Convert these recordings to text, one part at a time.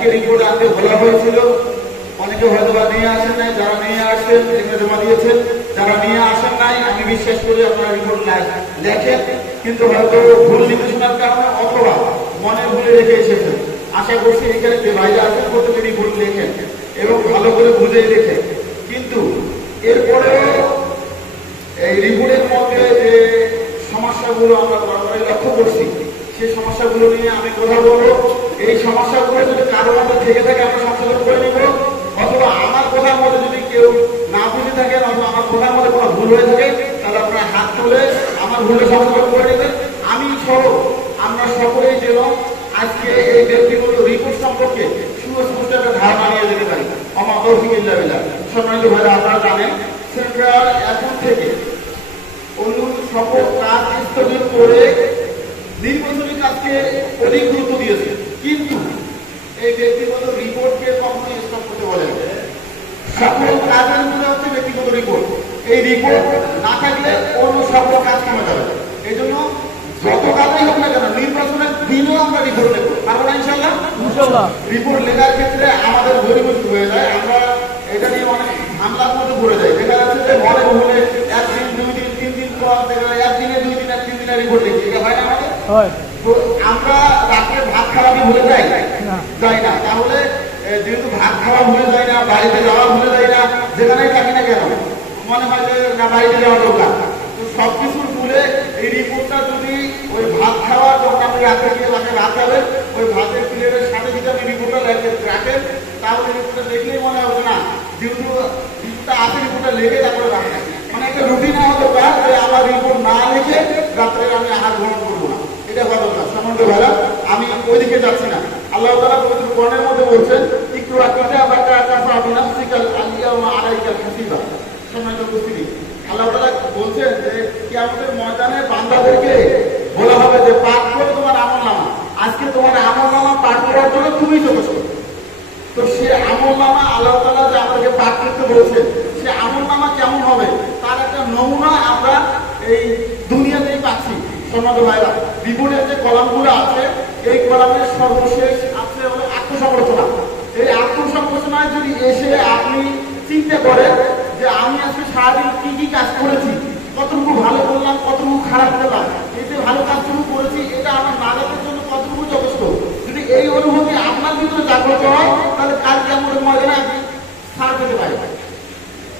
অনেকে রিপোর্ট আনতে বলা হয়েছিল, অনেকে হয়তো বা নিয়ে আসেন নাই, যারা নিয়ে আসেন এখানে জমা দিয়েছেন, যারা নিয়ে আসেন নাই আমি বিশ্বাস করি আপনারা রিপোর্ট লেখেন, কিন্তু হয়তো ভুল নির্দেশনার কারণে অথবা মনে ভুলে রেখে এসেছেন। আশা করছি এখানে যে ভাইরা আছেন প্রত্যেকে রিপোর্ট লেখেন এবং ভালো করে বুঝে লেখেন। কিন্তু এরপরেও এই রিপোর্টের মধ্যে যে সমস্যাগুলো আমরা বরাবরই লক্ষ্য করছি, সেই সমস্যাগুলো নিয়ে আমি কথা বলবো। এই সমস্যাগুলো যদি কারোর মধ্যে থেকে থাকে আমরা সংশোধন করে নিব, অথবা আমার কথার মধ্যে যদি কেউ না বুঝে থাকেন অথবা আমার কথার মধ্যে কোনো ভুল হয়ে থাকে তাহলে আপনারা হাত তুলে আমার ভুলটা সংশোধন করে নেবেন। আমি সহ আমরা সকলেই যেন আজকে এই ব্যক্তিগত রিপোর্ট সম্পর্কে সুস্পষ্ট একটা ধারণা নিয়ে যেতে পারি। আমার তৌফিক ইল্লাহ বিল্লাহ। সম্মানিত ভাইরা, আপনারা জানেন সেন্ট্রাল এখন থেকে অন্য সকল কাজ স্থগিত করে নির্বাচনী কাজকে অধিক গুরুত্ব দিয়েছে, কিন্তু এই ব্যক্তিগত রিপোর্টকে কখনোই স্টপ করতে বলে। সকল কাজের মধ্যে হচ্ছে ব্যক্তিগত রিপোর্ট। এই রিপোর্ট না থাকলে অন্য সকল কাজ কমে যাবে। এই জন্য যত কাজই হোক না কেন নির্বাচনের দিনও আমরা রিপোর্ট নেব, পারবো না ইনশাল্লাহ? রিপোর্ট লেখার ক্ষেত্রে আমাদের গরিবী হয়ে যায়, আমরা এটা নিয়ে অনেক হামলার মধ্যে পড়ে যাই। দেখা যাচ্ছে যে মনে ভুলে একদিন 2 দিন 3 দিন পর একদিনে 2 দিন 3 দিনের রিপোর্ট লিখি, এটা হয় না আমাদের? তো আমরা রাত্রে ভাত খাওয়া কি ভুলে যাই না? তাহলে যেহেতু ভাত খাওয়া ভুলে যায় না, বাড়িতে যাওয়া ভুলে যায় না, যেখানেই থাকি না কেন মনে হয় যে না বাড়িতে যাওয়া দরকার, তো সবকিছুর ভুলে এই রিপোর্টটা যদি ওই ভাত খাওয়ার যখন আপনি রাত্রে গিয়ে বাসায় ভাত খাবেন ওই ভাতের প্লেটের সাথে যদি আপনি রিপোর্টটা রাখেন তাহলে রিপোর্টটা দেখলেই মনে হবে না যেহেতু রিপোর্টটা আছে রিপোর্টটা লেগে তারপরে রাখেন। মানে একটা রুটিন হওয়া দরকার যে আমার রিপোর্ট না লিখে রাত্রে আমি আহার গ্রহণ করবো না, এটা হওয়া দরকার। সম্বন্ধে ভাইরা, আমি ওইদিকে যাচ্ছি না। আল্লাহ তাআলা পবিত্র কোরআনের মধ্যে বলছেন একটু সম্মানিত উপস্থিতি, আল্লাহ তাআলা বলছেন যে কিয়ামতের ময়দানে বান্দাদেরকে বলা হবে যে পাঠ করে তোমার আমলনামা, আজকে তোমার আমলনামা পাঠ করার জন্য তুমি যথেষ্ট। তো সে আমলনামা আল্লাহ তাআলা যে আমাদেরকে পাঠ করতে বলছেন সে আমলনামা কেমন হবে তার একটা নমুনা আমরা এই দুনিয়াতেই পাচ্ছি। সম্মানিত ভাইরা, রিপোর্টের যে কলামগুলো আছে এই কলামের সর্বশেষ আছে হলো আত্মসমালোচনা। এই আত্মসমালোচনায় যদি এসে আপনি চিন্তা করেন যে আমি আজকে সারাদিন কি কি কাজ করেছি, কতটুকু ভালো করলাম, কতটুকু খারাপ করলাম, এই যে ভালো কাজটুকু করেছি এটা আমার নাজাতের জন্য কতটুকু যথেষ্ট, যদি এই অনুভূতি আপনার ভিতরে জাগ্রত হয় তাহলে কালকে আমাদের ময়দানে আপনি ছাড় পেতে পারেন,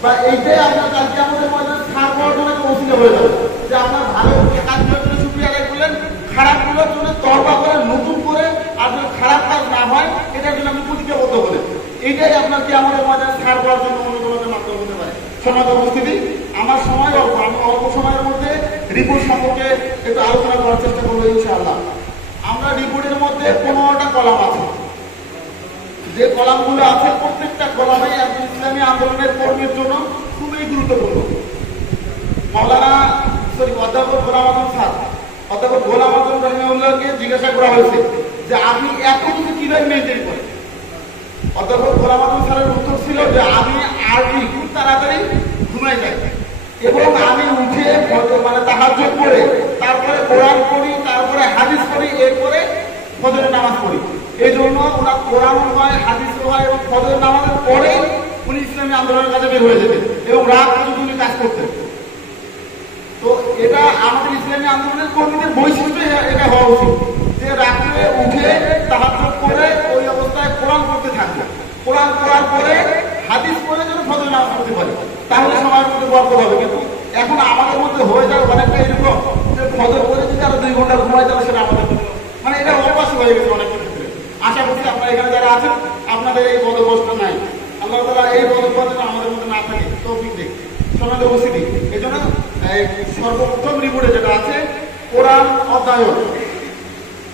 বা এইটাই আপনার কালকে আমাদের ময়দানে ছাড় পাওয়ার জন্য একটা অসুবিধা হয়ে যাবে যে আপনার ভালো কাজগুলোর জন্য শুকরিয়া আদায় করলেন, খারাপগুলোর জন্য তওবা করে নতুন করে আপনার খারাপ কাজ না হয় এটার জন্য আপনি প্রতিজ্ঞাবদ্ধ হলেন। এইটাই আপনার কি আমাদের ময়দানে ছাড় পাওয়ার জন্য অন্যতম মাধ্যম হতে পারে। সম্মানিত উপস্থিতি, আমার সময় অল্প, আমি অল্প সময়ের মধ্যে রিপোর্ট সম্পর্কে একটু আলোচনা করার চেষ্টা করবো ইনশাআল্লাহ। আমরা রিপোর্টের মধ্যে 15টা কলাম আছে, যে কলামগুলো আছে প্রত্যেকটা কলামে একজন ইসলামী আন্দোলনের কর্মীর জন্য খুবই গুরুত্বপূর্ণ। অধ্যাপক গোলাম আযম রাহিমাহুল্লাহকে জিজ্ঞাসা করা হয়েছে যে আপনি এত কিছু কিভাবে মেনটেন করেন। অধ্যাপক গোলাম আযম স্যারের উত্তর ছিল যে আমি আর্লি খুব তাড়াতাড়ি ঘুমাই যাই এবং আমি উঠে মানে তাহাজ্জুদ করে তারপরে কোরআন পড়ি, তারপরে হাদিস পড়ি, এরপরে ফজরের নামাজ পড়ি। এই জন্য ওনার কোরআন হয়, হাদিস হয় এবং ফজরের নামাজের পরে উনি ইসলামী আন্দোলনের কাজে বের হয়ে যেতেন এবং রাত পর্যন্ত উনি কাজ করতেন। তো এটা আমাদের ইসলামী আন্দোলনের কর্মীদের বৈশিষ্ট্য, এটা হওয়া উচিত যে রাত্রে উঠে তাহাজ্জুদ করে ওই অবস্থায় কোরআন পড়তে থাকবে, কোরআন পড়ার পরে হাদিস পড়ে যেন ফজরের নামাজ পড়তে পারে, তাহলে সময়ের মধ্যে বরকত হবে। কিন্তু এখন আমাদের মধ্যে হয়ে যায় অনেকটা এরকম যে ফজর পরে যদি আরো 2 ঘন্টা ঘুমাই যাবে সেটা আমাদের মানে এটা অভ্যাস হয়ে গেছে অনেক ক্ষেত্রে। আশা করছি আপনারা এখানে যারা আছেন আপনাদের এই বদভ্যস্ত নাই, আল্লাহ তাআলা এই বদভ্যস্ত আমাদের মধ্যে না থাকে তৌফিক দেন। সমাজে উপস্থিতি, এই জন্য সর্বপ্রথম রিপোর্টে যেটা আছে কোরআন অধ্যয়ন,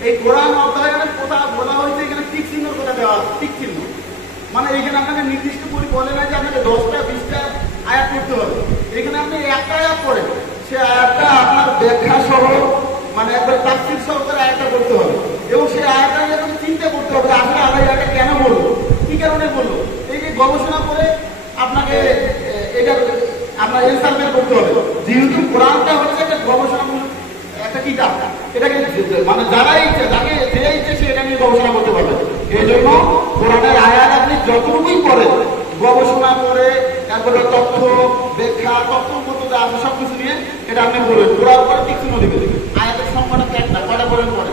এই কোরআন অধ্যয়নের কথা বলা হয়েছে এখানে টিক চিহ্নের কথা দেওয়া আছে। টিক চিহ্ন মানে এখানে আপনাকে নির্দিষ্ট করে বলে না যে আপনাকে 10টা 20টা আয়াত করতে হবে, এখানে আপনি একটা আয়াত করেন সে আয়াতটা আপনার ব্যাখ্যা সহ মানে একবার তাফসীর সহকারে আয়াতটা করতে হবে এবং সেই আয়াতটা যখন চিন্তা করতে হবে আসলে আল্লাহ এটা কেন বলবো, কি কারণে বলবো, এই যে গবেষণা করে আপনাকে এটা আপনার এনসার বের করতে হবে। যেহেতু কোরআনটা হচ্ছে একটা গবেষণামূলক একটা কিতাব, এটাকে মানে যারা ইচ্ছে তাকে যে ইচ্ছে সে এটা নিয়ে গবেষণা করতে পারবে। এই জন্য যতটুকুই করে গবেষণা করে তারপরে তথ্য ব্যাখ্যা তথ্য মতো যা আছে সবকিছু নিয়ে এটা আপনি বলবেন, ওরা পরে তীক্ষ্ণ দিবে। আয়াতের সংখ্যাটা একটা কয়টা বলেন পরে।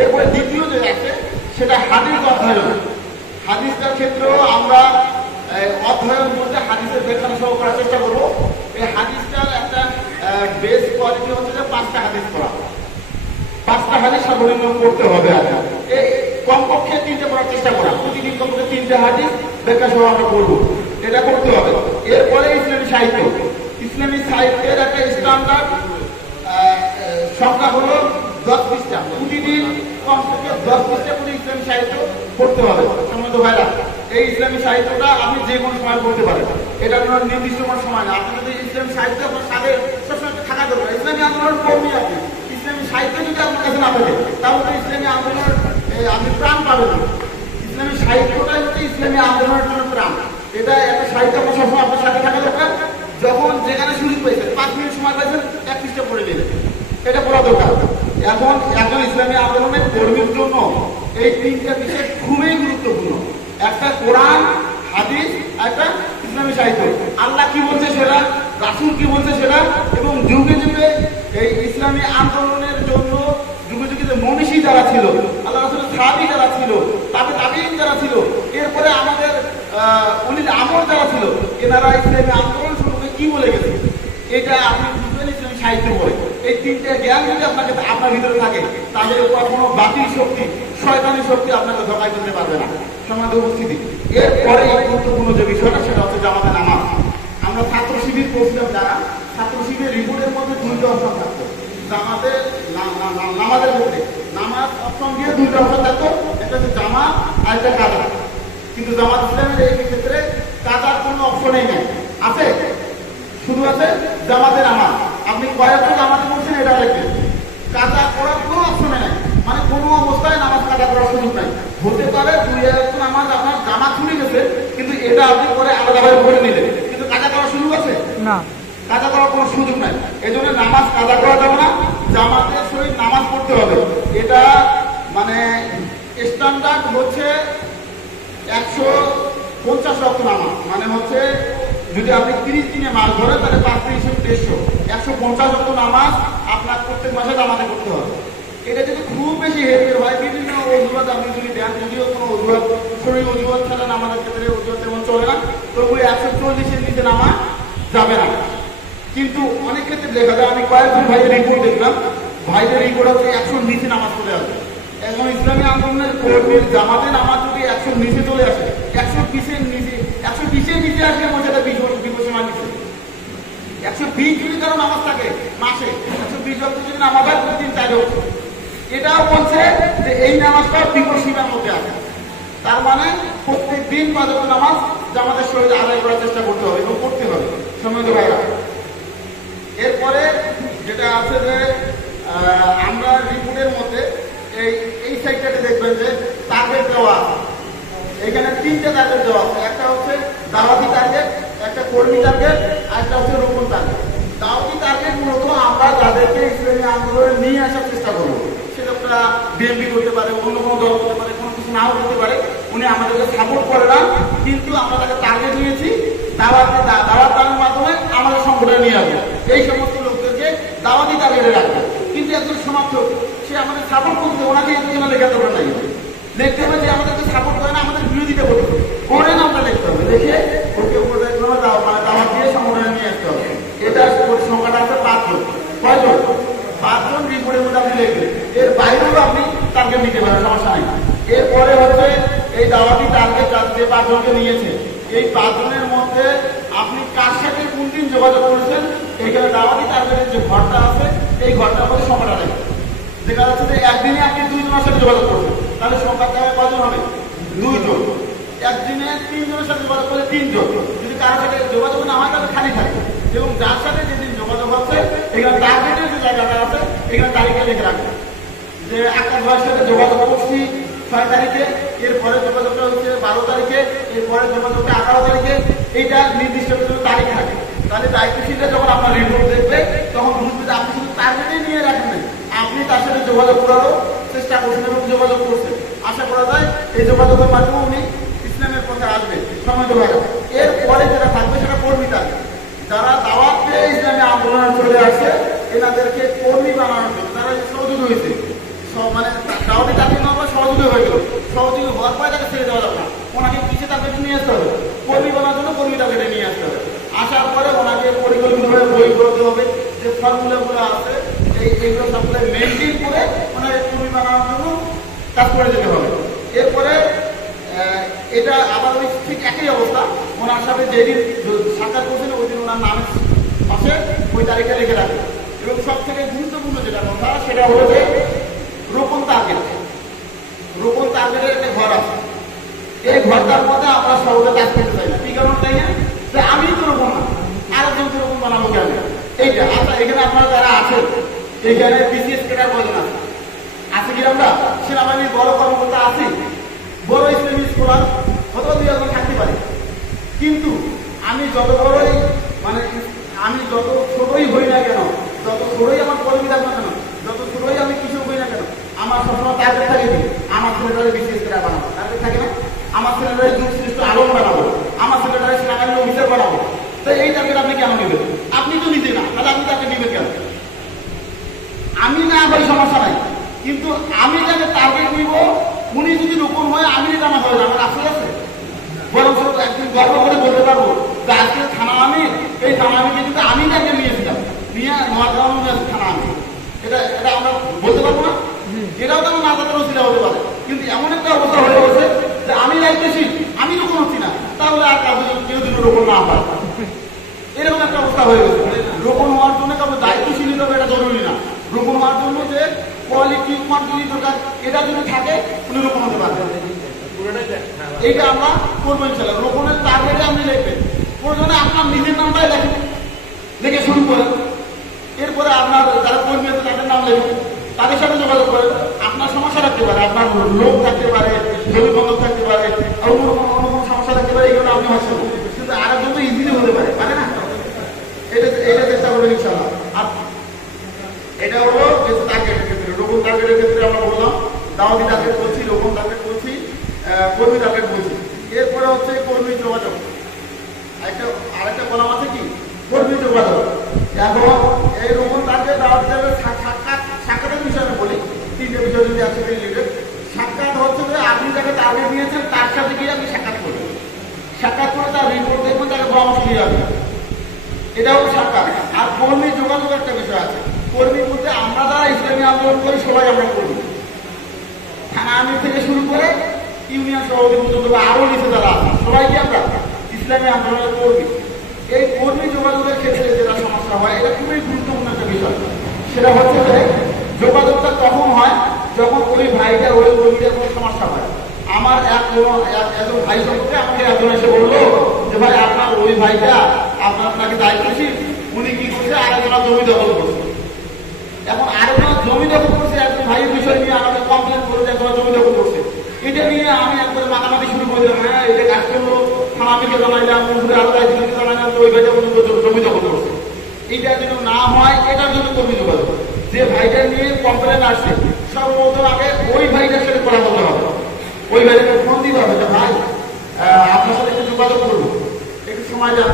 এরপরে দ্বিতীয় যে আছে সেটা হাদিস অধ্যয়ন। হাদিসটার ক্ষেত্রেও আমরা অধ্যয়ন বলতে হাদিসের ব্যাখ্যা সহ করার চেষ্টা করবো। এই হাদিসটার একটা বেস কোয়ালিটি হচ্ছে যে 5টা হাদিস পড়া, 5টা হাদিস সর্বনিম্ন পড়তে হবে। আর কমপক্ষে 3টে পড়ার চেষ্টা করা, প্রতিদিন কমপক্ষে 3টে হাদিস ব্যাখ্যা সহ আমরা পড়বো, এটা করতে হবে। এরপরে ইসলামী সাহিত্য, ইসলামী সাহিত্যের একটা স্ট্যান্ডার্ড সংখ্যা হলো 10 পৃষ্ঠা, প্রতিদিন কমপক্ষে 10 পৃষ্ঠা করে ইসলামী সাহিত্য পড়তে হবে। সম্মানিত ভাইরা, এই ইসলামী সাহিত্যটা আপনি যে কোনো সময় পড়তে পারেন, এটা কোনো নির্দিষ্ট কোনো সময় না। আপনি যদি ইসলামী সাহিত্য আপনার সাথে সবসময় থাকা দরকার। ইসলামী আন্দোলন কমই আছে, ইসলামী সাহিত্য যদি আপনার কাছে না থাকে তাহলে ইসলামী আন্দোলন আপনি প্রাণ পাবেন না। ইসলামী সাহিত্যটাই হচ্ছে ইসলামী আন্দোলনের জন্য প্রাণ। এটা একটা সাহিত্য আপনার সবসময় আপনার সাথে থাকা দরকার। যখন যেখানে সুযোগ পেয়েছেন 5 মিনিট সময় পাইছেন 1 পৃষ্ঠা পড়ে নিলেন, এটা পড়া দরকার। এখন একজন ইসলামী আন্দোলনের কর্মীর জন্য এই 3টা বিষয় খুবই গুরুত্বপূর্ণ। একটা কোরআন, হাদিস, একটা ইসলামী সাহিত্য। আল্লাহ কি বলছে সেটা, রাসূল কি বলছে সেটা, এবং যুগে যুগে এই ইসলামী আন্দোলনের জন্য যুগে যুগে যে মনীষী যারা ছিল, আল্লাহ রাসূলের সাহাবী যারা ছিল, তাবেঈন যারা ছিল, এরপরে আমাদের উলিল আমর যারা ছিল, এনারা ইসলামী আন্দোলন সম্পর্কে কি বলে গেছে এটা আপনি বুঝবেন ইসলামী সাহিত্য পড়ে। এই 3টে জ্ঞান যদি আপনার ভিতরে থাকে তাহলে কোনো বাতিল শক্তি, শয়তানি শক্তি আপনাকে ধোঁকায় দিতে পারবে না। সমাজে উপস্থিতি এরপরে গুরুত্বপূর্ণ যে বিষয়টা সেটা হচ্ছে জামাতে নামাজ। আমরা ছাত্র শিবির করছিলাম, যারা ছাত্র শিবির রিপোর্টের মধ্যে 2টা অপশন থাকতো। জামাতে নামাজের মধ্যে নামাজ অপশন দিয়ে 2টা অপশন থাকতো, একটা হচ্ছে জামা আর একটা কাদা। কিন্তু জামাত ইসলামের এই ক্ষেত্রে কাদার কোনো অপশনই নেই, আছে শুধু আছে জামাতে নামাজ। আপনি কয়েকটা জামাতে পড়ছেন এটা দেখবেন, কাদা করার কোনো অপশনে নাই, মানে কোনো অবস্থায় নামাজ কাদা করার সুযোগ নাই। হতে পারে 2 নামাজ আপনার জামা ছুটে গেছে, কিন্তু এটা আপনি পরে আলাদাভাবে পড়ে নিলেন, কিন্তু কাদা করার সুযোগ আছে না, কাদা করার কোনো সুযোগ নাই। এই জন্য নামাজ কাদা করা যাবে না, জামাতের সহিত নামাজ পড়তে হবে। এটা মানে স্ট্যান্ডার্ড হচ্ছে 150 ওয়াক্ত নামাজ, মানে হচ্ছে যদি আপনি 30 দিনে মাস ধরেন তাহলে 5 × 3 = 150, 150 ওয়াক্ত নামাজ আপনার প্রত্যেক মাসে জামাতে করতে হবে। এটা যদি খুব বেশি হেভির হয়, বিভিন্ন অজুহাত আপনি যদি দেন, যদিও কোনো অজুহাত শরীর অজুহাত ছাড়া নামাজের ক্ষেত্রে অজুহাত তেমন চলে না, তবু 140-এর নিচে নামা যাবে না। কিন্তু অনেক ক্ষেত্রে দেখা যায়, আমি কয়েকজন ভাইয়ের রিপোর্ট দেখলাম, ভাইদের রিপোর্ট হচ্ছে 100-র নিচে নামাজ চলে আসবে। এখন ইসলামী আন্দোলনের কর্মীর জামাতে নামাজ যদি 100-র নিচে চলে আসে, 120-এর নিচে, 120-এর নিচে আসলে মর্যাদা বিপসীমা নিচ্ছে। 120 যদি কারো নামাজ থাকে মাসে, 120 ওয়াক্ত যদি নামাজ হয় প্রতিদিন 4 ওয়াক্ত, এটাও বলছে যে এই নামাজটা বিপসীমার মধ্যে আছে। তার মানে প্রত্যেক দিন 5 ওয়াক্ত নামাজ জামাতের সহিত আদায় করার চেষ্টা করতে হবে এবং করতে হবে। সম্মানিত ভাইরা, এরপরে যেটা আছে যে আমরা রিপোর্টের মধ্যে এই সাইডটাতে দেখবেন যে টার্গেট দেওয়া আছে। এখানে 3টে টার্গেট দেওয়া আছে, একটা হচ্ছে দাওয়াতি টার্গেট, একটা কর্মী টার্গেট, আর একটা হচ্ছে রোপণ টার্গেট। দাওয়াতি টার্গেট মূলত আমরা যাদেরকে ইসলামী আন্দোলনে নিয়ে আসার চেষ্টা করবো, সেটা একটা বিএনপি করতে পারে, অন্য কোনো দল করতে পারে, কোনো কিছু নাও করতে পারে, উনি আমাদেরকে সাপোর্ট করে না, কিন্তু আমরা তাকে টার্গেট নিয়েছি দাওয়াতের মাধ্যমে আমাদের সংগঠনে নিয়ে আসবো। এই সমস্ত লোকদেরকে দাওয়াতি টার্গেটে রাখবো। কিন্তু একজন সমাপ্ত সে আমাদের সাপোর্ট করতে, ওনাকে এই জন্য লেখাতে পারে নাই, লিখতে হবে যে আমাদেরকে সাপোর্ট করে না, আমাদের বিরোধিতা করতে করে না, আমরা লিখতে হবে, লিখে ওকে উপরে দাওয়াত দিয়ে সংগঠনে নিয়ে আসতে হবে। এটা সংখ্যাটা আছে 5 জন। কয়জন? 5 জন রিপোর্টের মধ্যে আপনি লিখবেন, এর বাইরেও আপনি টার্গেট নিতে পারেন, সমস্যা নাই। এরপরে হচ্ছে এই দাওয়াতি টার্গেট যে 5 জনকে নিয়েছে, এই 5 জনের মধ্যে আপনি কার সাথে কোন দিন যোগাযোগ করেছেন, এইখানে দাওয়াতি টার্গেটের যে ঘরটা আছে এই ঘরটার মধ্যে সংখ্যাটা নেই। দেখা যাচ্ছে যে একদিনে আপনি 2 জনের সাথে যোগাযোগ করবেন, তাহলে সংখ্যাটা কয়জন হবে? 2 জন। একদিনে 3 জনের সাথে যোগাযোগ করলে 3 জন। যদি কারোর সাথে যোগাযোগ না হয় তাহলে খালি থাকে, এবং যার সাথে যেদিন যোগাযোগ হচ্ছে এখানে টার্গেটের যে জায়গাটা আছে এখানে তারিখে লিখে রাখবেন যে আকাশ ভাইয়ের সাথে যোগাযোগ করছি 6 তারিখে, এরপরে যোগাযোগটা হচ্ছে 12 তারিখে, এরপরে যোগাযোগটা 18 তারিখে। এইটা নির্দিষ্ট কিছু তারিখ থাকে। তাহলে দায়িত্বশীলরা যখন আপনার রিপোর্ট দেখবে তখন বুঝবে যে আপনি শুধু টার্গেটে নিয়ে রাখবেন, আপনি তার সাথে যোগাযোগ করারও চেষ্টা করছেন এবং যোগাযোগ করছেন। আশা করা যায় এই যোগাযোগের মাধ্যমে উনি ইসলামের পথে আসবেন। সময় তো ভাইরা এরপরে যেটা থাকবে সেটা কর্মী টার্গেট। যারা দাওয়াত পেয়ে ইসলামী আন্দোলনে চলে আসছে এনাদেরকে কর্মী বানানোর জন্য তারা সহযোগী হয়েছে, মানে দাওয়াতি টার্গেট না হওয়া সহযোগী হয়ে গেল। সহযোগী হওয়ার পরে তাকে ছেড়ে দেওয়া যাবে না, ওনাকে কিসে টার্গেটে নিয়ে আসতে হবে, কর্মী বানানোর জন্য কর্মী টার্গেটে নিয়ে আসতে হবে। আসার পরে ওনাকে পরিকল্পিতভাবে বই করতে হবে, যে ফর্মুলাগুলো আছে এইগুলো সবগুলো মেনটেন করে ওনাকে কর্মী বানানোর জন্য কাজ করে যেতে হবে। এরপরে এটা আবার ওই ঠিক একই অবস্থা, ওনার সাথে যেদিন সাক্ষাৎ করছেন ওই দিন ওনার নামের পাশে ওই তারিখটা লিখে রাখবে। এবং সব থেকে গুরুত্বপূর্ণ যেটা কথা সেটা হলো যে রোপণ টার্গেট। রোপণ টার্গেটের একটা ঘর আছে, এই ঘরটার মধ্যে আমরা সহজে কাজ করতে চাই না। কি কারণ তাই না, যে আমি তো রোপণ না, আরেকজনকে রোপণ বানাবো কেন? এইটা আচ্ছা, এখানে আপনারা যারা আছেন এখানে বিসিএস ক্যাডার প্রয়োজন আছে, আছে কি? আমরা সেনাবাহিনীর বড় কর্মকর্তা আছি, বড় ইসলামিক স্কলার হয়তো দুই একজন থাকতে পারে, কিন্তু আমি যত বড়ই মানে আমি যত ছোটই হই না কেন, যত ছোটই আমার কর্মী থাকবে না কেন, যত ছোটই আমি কিছু হই না কেন, আমার সবসময় টার্গেট থাকে কি আমার ছেলেটারে বিসিএস ক্যাডার বানাবো। টার্গেট থাকে না, আমার ছেলেটারে যুগশ্রেষ্ঠ আলম বানাবো, আমার ছেলেটারে সেনাবাহিনীর অফিসার বানাবো। তো এই টার্গেট আপনি কেন নেবেন? আপনি তো নিতে না, তাহলে আপনি তাকে নেবেন কেন? আমি না হয় সমস্যা নাই, কিন্তু আমি যাকে টার্গেট নিব উনি যদি রোপণ হয় আমি এটা আমার হয় আমার আসলে আছে। বরং একদিন গর্ব করে বলতে পারবো যে আজকে থানা আমি এই থানা আমিকে কিন্তু আমি তাকে নিয়েছিলাম, নিয়ে নোয়াগাঁও আছে থানা আমি, এটা এটা আমরা বলতে পারবো না? এটাও তো আমার নাজাতের অসুবিধা হতে পারে, কিন্তু এমন একটা অবস্থা হয়ে গেছে যে আমি দায়িত্বশীল, আমি রোপণ হচ্ছি না, তাহলে আর কাউকে কেউ যদি রোপণ না হয়, এরকম একটা অবস্থা হয়ে গেছে। রোপণ হওয়ার জন্য কাউকে দায়িত্বশীল হিসাবে এটা জরুরি না, রোপণ হওয়ার জন্য যে কোয়ালিটি কোয়ান্টিটি দরকার এটা যদি থাকে উনি রোপণ হতে পারবেন। এইটা আমরা করবো ইনশাল্লাহ। রোপণের টার্গেটে আপনি লিখবেন, প্রয়োজনে আপনার নিজের নামটাই লেখেন, লিখে শুরু করেন। এরপরে আপনার যারা কর্মী আছে তাদের নাম লেখেন, তাদের সাথে যোগাযোগ করেন। আপনার সমস্যা থাকতে পারে, আপনার লোক থাকতে পারে, জমি বন্ধক থাকতে পারে, অন্য কোনো সমস্যা থাকতে পারে, এগুলো আপনি হচ্ছে কিন্তু আরেকজন তো ইজিলি হতে পারে, পারে না? এটা চেষ্টা করবেন ইনশাল্লাহ। আর এটা হলো টার্গেটের ক্ষেত্রে। রোপণ টার্গেটের ক্ষেত্রে আমরা বললাম দাওয়াতি টার্গেট বলছি, রোপণ টার্গেট বলছি, কর্মী টার্গেট বলছি। এরপরে হচ্ছে কর্মী যোগাযোগ। আরেকটা কলাম আছে কি কর্মী যোগাযোগ। এখন এই রোপণ টার্গেট দাওয়াতি টার্গেট সাক্ষাতের বিষয়ে আমি বলি, তিনটে বিষয় যদি আছে রিলেটেড। সাক্ষাৎ হচ্ছে যে আপনি যাকে টার্গেট নিয়েছেন তার সাথে গিয়ে আপনি সাক্ষাৎ করবেন, সাক্ষাৎ করে তার রিপোর্ট দেখবেন, তাকে পরামর্শ দিয়ে যাবেন, এটা হলো সাক্ষাৎ। আর কর্মী যোগাযোগের একটা বিষয় আছে। কর্মী বলতে আমরা যারা ইসলামী আন্দোলন করি সবাই আমরা কর্মী, থানা আমির থেকে শুরু করে ইউনিয়ন সভাপতি পর্যন্ত আরো নিচে যারা আছে সবাইকে আমরা ইসলামী আন্দোলনের কর্মী। এই কর্মী যোগাযোগের ক্ষেত্রে যেটা সমস্যা হয় এটা খুবই গুরুত্বপূর্ণ একটা বিষয়। সেটা হচ্ছে যে যোগাযোগটা তখন হয় যখন ওই ভাইটার ওই কর্মীদের কোনো সমস্যা হয়। আমার একজন ভাই সম্পর্কে আমাকে একজন এসে বললো যে ভাই আপনার ওই ভাইটা আপনাকে দায়িত্বশীল, উনি কি করছে আরেকজনের জমি দখল করছে। এখন আরেকজনের জমি দখল করছে, একজন ভাইয়ের বিষয় নিয়ে আমাকে কমপ্লেন করে যে একজনের জমি দখল করছে। এটা নিয়ে আমি একবারে মাতামাতি শুরু করে দিলাম, হ্যাঁ এটা কাজ করলো, থানাকে জানাইলাম, আরো দায়িত্বশীলকে জানাইলাম, ওই ভাইটা পর্যন্ত জমি দখল করছে। এটা যেন না হয় এটার জন্য কর্মী যোগাযোগ। যে ভাইটা নিয়ে কমপ্লেন আসছে সর্বপ্রথম আগে ওই ভাইটার সাথে কথা বলতে হবে, ওই ভাইটাকে ফোন দিতে হবে যে ভাই আপনার সাথে একটু যোগাযোগ করবো, একটু সময় যান।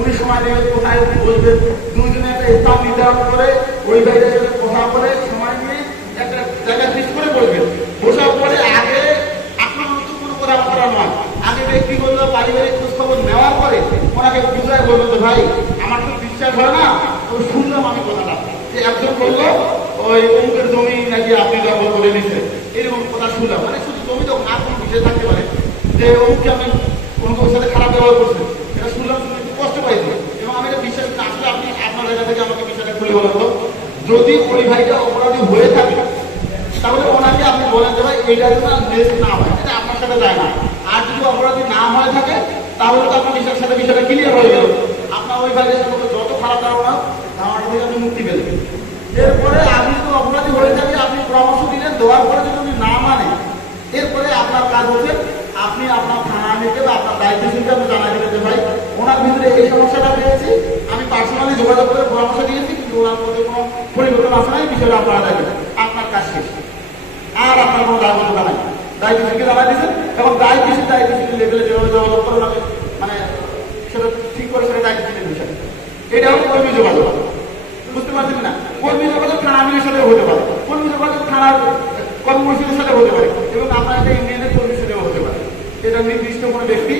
উনি সময় দেবেন, কোথায় বলবেন, দুইজনে একটা স্থান নির্ধারণ করে ওই ভাইটার সাথে কথা বলে সময় নিয়ে একটা জায়গা ফিক্স করে বলবেন। বসার পরে আগে আপনার নতুন কোনো কথাবার্তা নয়, আগে ব্যক্তিগত পারিবারিক খোঁজ খবর নেওয়ার পরে ওনাকে বুঝায় বলবেন যে ভাই আমার তো বিশ্বাস হয় না, তো শুনলাম আমি কথাটা যে একজন বললো ওই অমুকের জমি নাকি আপনি দখল করে নিচ্ছেন, এরকম কথা শুনলাম। মানে শুধু জমি তো আর কোনো বিষয় থাকতে পারে যে অমুককে আপনি অমুকের সাথে খারাপ ব্যবহার করছেন, এটা শুনলাম, শুনে একটু কষ্ট পাইছি। এবং আমি এটা বিশ্বাস না, আসলে আপনি আপনার জায়গা থেকে আমাকে বিষয়টা খুলে বলেন তো, যদি ওই ভাইটা অপরাধী হয়ে থাকে তাহলে ওনাকে আপনি বলেন যে ভাই এইটা যেন নেক্সট না হয়, এটা আপনার সাথে যায় না। আর যদি অপরাধী না হয়ে থাকে তাহলে তো আপনার বিষয়ের সাথে বিষয়টা ক্লিয়ার হয়ে গেল, আপনার ওই ভাইয়ের সম্পর্কে যত খারাপ ধারণা থেকে আপনি মুক্তি পেলেন। এরপরে আপনি যদি অপরাধী হয়ে থাকে আপনি পরামর্শ দিলেন, দেওয়ার পরে যদি উনি না মানে এরপরে আপনার কাজ হচ্ছে আপনি আপনার থানা আমিকে বা আপনার দায়িত্বশীলকে আপনি জানাই দেবেন যে ভাই ওনার ভিতরে এই সমস্যাটা পেয়েছি, আমি পার্সোনালি যোগাযোগ করে পরামর্শ দিয়েছি, কিন্তু ওনার মধ্যে কোনো পরিবর্তন আসে না, এই বিষয়টা আপনারা দেখবেন, আপনার কাজ শেষ। আর আপনার কোনো দায়বদ্ধতা নাই, দায়িত্বশীলকে জানাই দিয়েছেন এবং দায়িত্বশীল লেভেলে যেভাবে যোগাযোগ ভাবে মানে সেটা ঠিক করে সেটা দায়িত্ব নিয়ে বিষয়। এটা হচ্ছে কর্মী যোগাযোগ। বুঝতে পারছেন না? কর্মী যোগাযোগ থানা আমিনের সাথে হতে পারে, কর্মী যোগাযোগ থানার কর্মসূচির সাথে হতে পারে, এবং আপনার একটা ইউনিয়নের কর্মীর সাথেও হতে পারে। এটা নির্দিষ্ট কোনো ব্যক্তি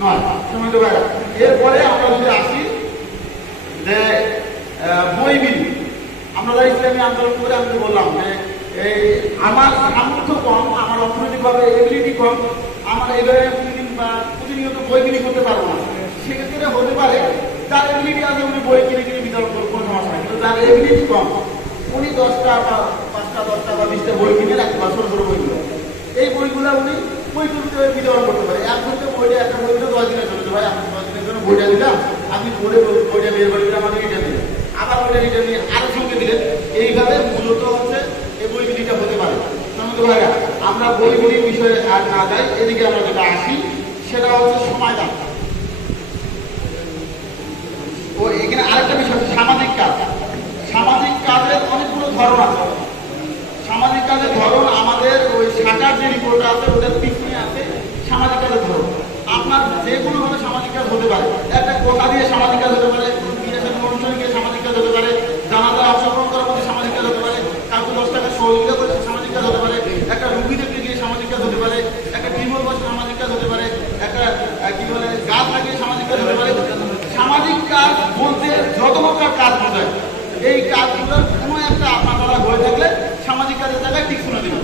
নয়। সময় ভাইরা, এরপরে আমরা যদি আসি যে বই বিলি, আমরা যারা ইসলামী আন্দোলন করে আমি বললাম যে এই আমার সামর্থ্য কম, আমার অর্থনৈতিকভাবে এবিলিটি কম, আমার এইভাবে প্রতিনিয়ত বই বিলি করতে পারবো না। সেক্ষেত্রে হতে পারে যার এবিলিটি আছে উনি বই কিনে কিনে বিতরণ করবো, কোনো সমস্যা নেই। কিন্তু যার এবিলিটি কম উনি 10টা বা 5টা 10টা বা 20টা বই কিনে রাখতে পারে, ছোট ছোট বইগুলো। এই বইগুলো উনি বই বিতরণ করতে পারে। এক হচ্ছে বইটা, একটা বই দিলে 10 দিনের জন্য, ভাই আমি 10 দিনের জন্য বইটা দিলাম, আপনি পড়ে বইটা বের করে দিলে আমাকে রিটার্ন দিলেন, আবার বইটা রিটার্ন নিয়ে আরো সঙ্গে দিলেন। এইভাবে মূলত হচ্ছে এই বই বিলিটা হতে পারে। ভাইরা, আমরা বই বিলির বিষয়ে আর না যাই, এদিকে আমরা যেটা আসি সেটা হচ্ছে সমাধান। ও এখানে আরেকটা বিষয় হচ্ছে সামাজিক কাজ। সামাজিক কাজের অনেকগুলো ধরন আছে। সামাজিক কাজের ধরন আমাদের ওই শাখার যে রিপোর্ট আছে ওদের পিছনে আছে সামাজিক কাজের ধরন। আপনার যে কোনো ভাবে সামাজিক কাজ হতে পারে। একটা কথা দিয়ে সামাজিক কাজ হতে পারে, অনুষ্ঠানে গিয়ে সামাজিক কাজ হতে পারে, জানাজা অংশগ্রহণ করার মধ্যে সামাজিক কাজ হতে পারে, কাউকে 10 টাকা সহযোগিতা করে সামাজিক কাজ হতে পারে, একটা রুগী দেখতে গিয়ে সামাজিক কাজ হতে পারে, একটা টিউবওয়েল বসে সামাজিক কাজ হতে পারে, একটা কি বলে গাছ লাগিয়ে সামাজিক কাজ হতে পারে। সামাজিক কাজ বলতে যত প্রকার কাজ বোঝায়, এই কাজগুলোর কোনো একটা আপনার দ্বারা হয়ে থাকলে সামাজিক কাজের জায়গায় ঠিক শুনে দেবে।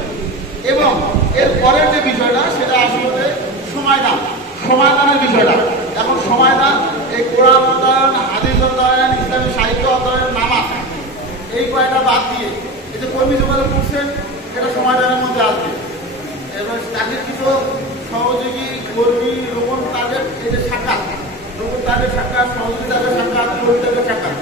এবং এর পরের যে বিষয়টা সেটা আসলে সময়দান, সময়দানের বিষয়টা। এখন সময়দান এই কোরআন অধ্যয়ন, হাদিস অধ্যয়ন, ইসলামী সাহিত্য অধ্যয়ন, নামাজ, এই কয়টা বাদ দিয়ে এই যে কর্মী যোগাযোগ করছেন এটা সময়দানের মধ্যে আসবে। এবার তাদের কিছু সহযোগী কর্মী রোপণ তাদের এই যে সাক্ষাৎ, রোপণ তাদের সাক্ষাৎ, সহযোগী তাদের সাক্ষাৎ, কর্মী তাদের সাক্ষাৎ,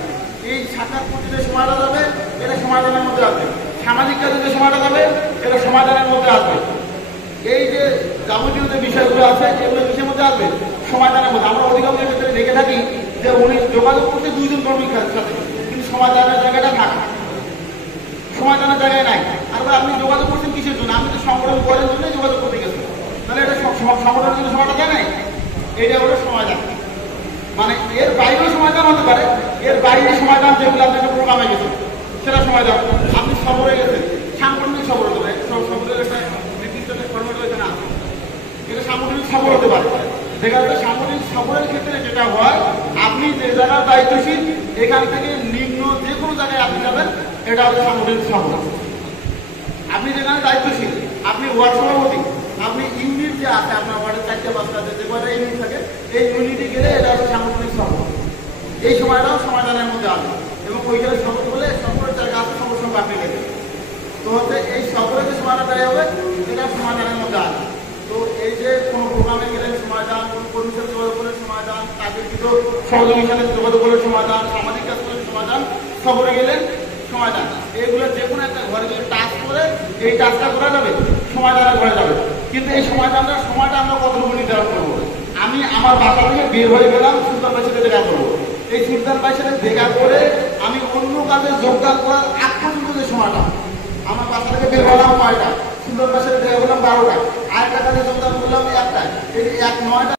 এই সাক্ষাৎ করতে যে সময়টা যাবে এটা সমাধানের মধ্যে আসবে। সামাজিক কাজে যে সময়টা যাবে এটা সমাধানের মধ্যে আসবে। এই যে যাবতীয় যে বিষয়গুলো আছে এগুলো কিসের মধ্যে আসবে? সমাধানের মধ্যে। আমরা অধিকাংশ ক্ষেত্রে দেখে থাকি যে উনি যোগাযোগ করতে 2 জন কর্মীর সাথে, কিন্তু সমাধানের জায়গাটা থাকে, সমাধানের জায়গায় নাই। আর আপনি যোগাযোগ করছেন কিসের জন্য? আপনি তো সংগঠন করার জন্য যোগাযোগ করতে গেছেন, তাহলে এটা সংগঠনের জন্য সময়টা দেয় নাই। এটা হলো সমাধান। মানে এর বাইরেও সমাধান হতে পারে, এর বাইরে সমাধান যেগুলো আপনি একটা প্রোগ্রামে গেছেন সেটা সমাধান। আপনি সফরে গেছেন, সাংগঠনিক সফর হতে পারে, সফরের একটা নির্দিষ্ট ফরম্যাট এখানে আছে, এটা সাংগঠনিক সফর হতে পারে। দেখা যাচ্ছে সাংগঠনিক সফরের ক্ষেত্রে যেটা হয়, আপনি যে জায়গার দায়িত্বশীল এখান থেকে নিম্ন যে কোনো জায়গায় আপনি যাবেন, এটা হচ্ছে সাংগঠনিক সফর। আপনি যেখানে দায়িত্বশীল, আপনি ওয়ার্ড সভাপতি, আপনি ইউনিট যে আছে আপনার ওয়ার্ডের 4টা 5টা যে কয়টা ইউনিট থাকে এই ইউনিটে গেলে এটা হচ্ছে সাংগঠনিক সফর। এই সময়টাও সমাধানের মধ্যে আসবে এবং ওইখানে সফর বলে সফরের জায়গা আছে, সফর সঙ্গে আপনি গেলেন। তো হচ্ছে এই সফরের যে সমাধানটা হবে এটা সমাধানের মধ্যে আসবে। তো এই যে কোনো প্রোগ্রামে গেলেন সমাধান, কোনো কর্মীর সাথে যোগাযোগ করলে সমাধান, তাদের কিছু সহযোগীর সাথে যোগাযোগ করলে সমাধান, সামাজিক কাজ করলে সমাধান, সফরে গেলেন সমাধান। এইগুলো যে কোনো একটা ঘরে যদি টাচ করে এই টাচটা করা যাবে সমাধানের ঘরে যাবে। কিন্তু এই সমাধানটা সময়টা আমরা কতটুকু নির্ধারণ করবো? আমি আমার বাসা থেকে বের হয়ে গেলাম, সুলতান ভাইয়ের সাথে দেখা করবো। এই সুলতান ভাইয়ের সাথে দেখা করে আমি অন্য কাজে যোগদান করার আগ পর্যন্ত যে সময়টা, আমার বাসা থেকে বের হলাম 9টা, সুলতান ভাইয়ের সাথে দেখা করলাম 12টা, আরেকটা কাজে যোগদান করলাম 1টায়, এই 1-9টা